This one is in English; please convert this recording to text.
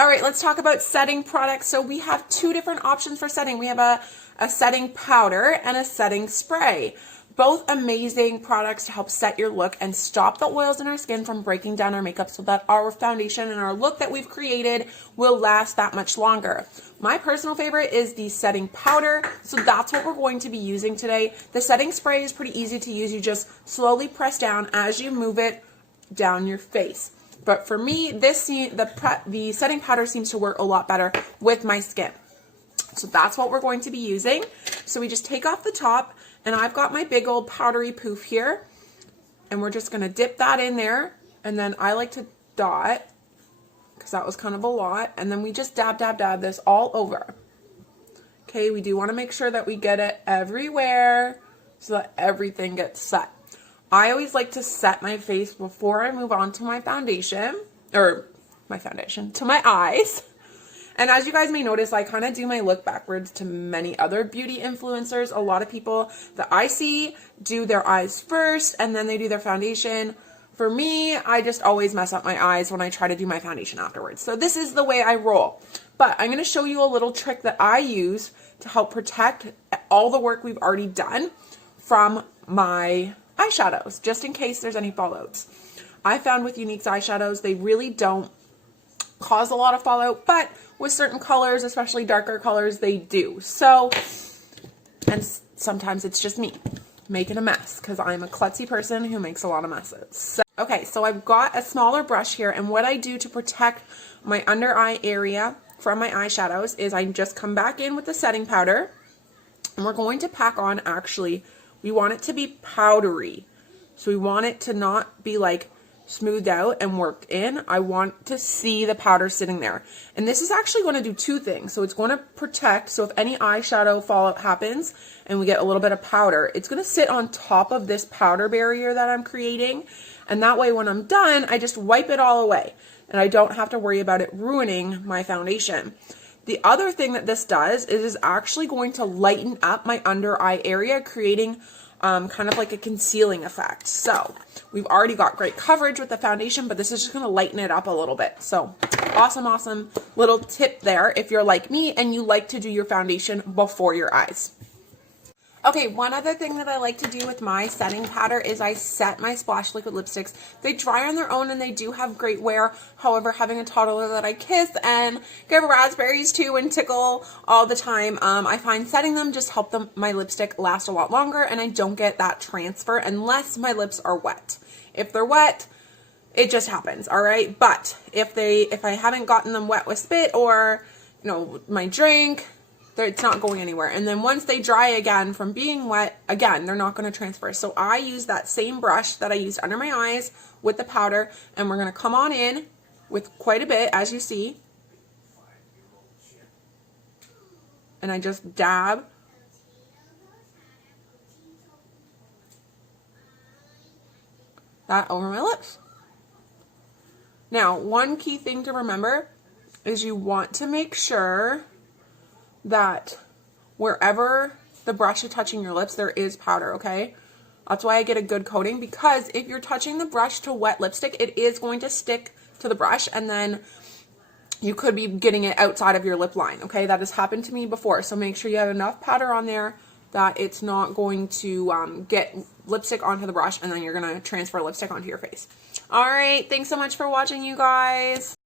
All right, let's talk about setting products. So we have two different options for setting. We have a setting powder and a setting spray. Both amazing products to help set your look and stop the oils in our skin from breaking down our makeup so that our foundation and our look that we've created will last that much longer. My personal favorite is the setting powder, so that's what we're going to be using today. The setting spray is pretty easy to use. You just slowly press down as you move it down your face. But for me, the setting powder seems to work a lot better with my skin. So that's what we're going to be using. So we just take off the top, and I've got my big old powdery poof here, and we're just going to dip that in there, and then I like to dot because that was kind of a lot, and then we just dab this all over. Okay, we do want to make sure that we get it everywhere so that everything gets set. I always like to set my face before I move on to my foundation, to my eyes. And as you guys may notice, I kind of do my look backwards to many other beauty influencers. A lot of people that I see do their eyes first and then they do their foundation. For me, I just always mess up my eyes when I try to do my foundation afterwards. So this is the way I roll. But I'm going to show you a little trick that I use to help protect all the work we've already done from my eyeshadows, just in case there's any fallouts. I found with Younique's eyeshadows, they really don't cause a lot of fallout, but with certain colors, especially darker colors, they do. So, and sometimes it's just me making a mess because I'm a klutzy person who makes a lot of messes. So, okay, so I've got a smaller brush here, and what I do to protect my under eye area from my eyeshadows is I just come back in with the setting powder, and we're going to pack on, actually, we want it to be powdery. So we want it to not be like smoothed out and worked in. I want to see the powder sitting there. And this is actually going to do two things. So it's going to protect, so if any eyeshadow fallout happens and we get a little bit of powder, it's going to sit on top of this powder barrier that I'm creating. And that way when I'm done, I just wipe it all away. And I don't have to worry about it ruining my foundation. The other thing that this does is actually going to lighten up my under eye area, creating kind of like a concealing effect. So we've already got great coverage with the foundation, but this is just going to lighten it up a little bit. So awesome little tip there if you're like me and you like to do your foundation before your eyes. Okay, one other thing that I like to do with my setting powder is I set my Splash liquid lipsticks. They dry on their own and they do have great wear. However, having a toddler that I kiss and give raspberries to and tickle all the time, I find setting them just help my lipstick last a lot longer, and I don't get that transfer unless my lips are wet. If they're wet, it just happens, all right? But if I haven't gotten them wet with spit or, my drink, it's not going anywhere. And then once they dry again from being wet, again, they're not going to transfer. So I use that same brush that I used under my eyes with the powder, and we're going to come on in with quite a bit, as you see. And I just dab. That over my lips. Now, one key thing to remember is you want to make sure that wherever the brush is touching your lips, there is powder, okay? That's why I get a good coating, because if you're touching the brush to wet lipstick, it is going to stick to the brush, and then you could be getting it outside of your lip line, okay? That has happened to me before, so make sure you have enough powder on there that it's not going to get lipstick onto the brush, and then you're going to transfer lipstick onto your face. All right, thanks so much for watching, you guys.